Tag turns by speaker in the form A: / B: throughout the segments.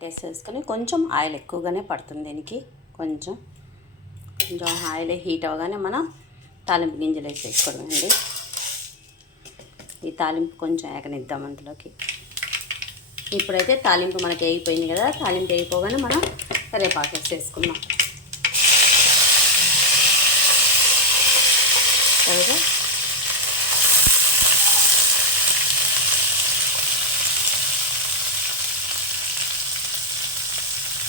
A: వేసేసుకొని కొంచెం ఆయిల్ ఎక్కువగానే పడుతుంది దీనికి. కొంచెం. కొంచెం ఆయిల్ హీట్ అవ్వగానే మనం తాలింపు గింజలు వేసేసుకోవడం అండి ఈ తాలింపు కొంచెం ఏకనిద్దాం అందులోకి. ఇప్పుడైతే తాలింపు మనకి వేగిపోయింది కదా తాలింపు వేగిపోగానే మనం కరివేపాకు వేసేసుకుందాం తర్వాత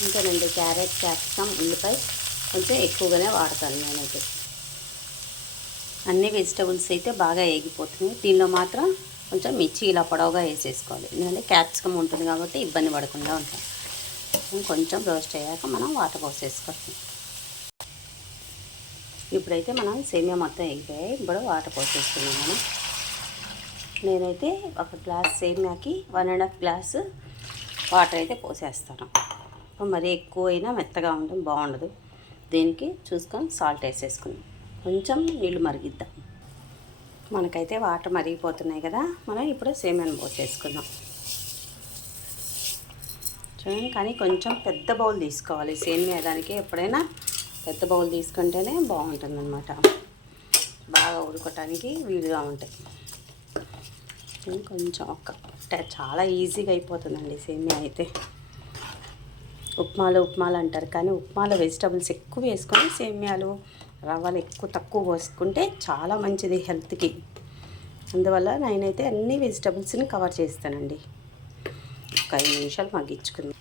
A: ఇంకేనండి క్యారెట్ క్యాప్సికమ్ ఉల్లిపాయ కొంచెం ఎక్కువగానే వాడతాను నేనైతే. అన్ని వెజిటబుల్స్ అయితే బాగా వేగిపోతున్నాయి దీనిలో మాత్రం కొంచెం మిర్చి ఇలా పొడవుగా వేసేసుకోవాలి. ఎందుకంటే క్యాప్సికమ్ ఉంటుంది కాబట్టి ఇబ్బంది పడకుండా ఉంటాం. కొంచెం రోస్ట్ అయ్యాక మనం వాటర్ పోసేసుకోవాలి. ఇప్పుడైతే మనం సేమియా మొత్తం వేగిపోయాయి ఇప్పుడు వాటర్ పోసేసుకున్నాం మనం. నేనైతే ఒక glass సేమియాకి one and half glass water అయితే పోసేస్తాను. మరీ ఎక్కువ అయినా మెత్తగా ఉండడం బాగుండదు. దీనికి చూసుకొని సాల్ట్ వేసేసుకుందాం. కొంచెం నీళ్ళు మరిగిద్దాం. మనకైతే వాటర్ మరిగిపోతున్నాయి కదా మనం ఇప్పుడు సేమియాను పోసేసుకుందాం. చూడండి కానీ కొంచెం పెద్ద బౌల్ తీసుకోవాలి. సేమియా దానికి ఎప్పుడైనా పెద్ద బౌల్ తీసుకుంటేనే బాగుంటుందన్నమాట. బాగా ఉడకటానికి వీలుగా ఉంటాయి. కొంచెం ఒక్క చాలా ఈజీగా అయిపోతుందండి సేమియా అయితే. ఉప్మాలు ఉప్మాలు అంటారు. కానీ ఉప్మాలో వెజిటబుల్స్ ఎక్కువ వేసుకొని సేమ్యాలు రవ్వలు ఎక్కువ తక్కువ పోసుకుంటే చాలా మంచిది హెల్త్కి. అందువల్ల నేనైతే అన్ని వెజిటబుల్స్ని కవర్ చేస్తానండి. ఒక ఐదు నిమిషాలు మగ్గించుకుంది.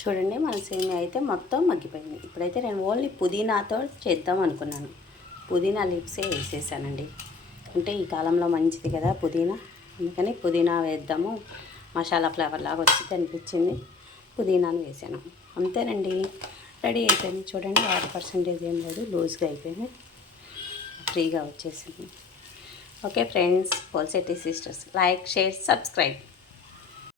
A: చూడండి మన సేమియా అయితే మొత్తం మగ్గిపోయింది. ఇప్పుడైతే నేను ఓన్లీ పుదీనాతో చేద్దాం అనుకున్నాను. పుదీనా లిప్సే వేసేసానండి. అంటే ఈ కాలంలో మంచిది కదా పుదీనా. అందుకని పుదీనా వేద్దాము. మసాలా ఫ్లేవర్ లాగా వచ్చింది అనిపించింది పుదీనాను వేసాను. అంతేనండి. రెడీ అయిపోయింది. చూడండి ఆరు పర్సెంటేజ్ ఏం లేదు. లూజ్గా అయిపోయింది. ఫ్రీగా వచ్చేసింది. Okay friends Polsetti sisters like share subscribe.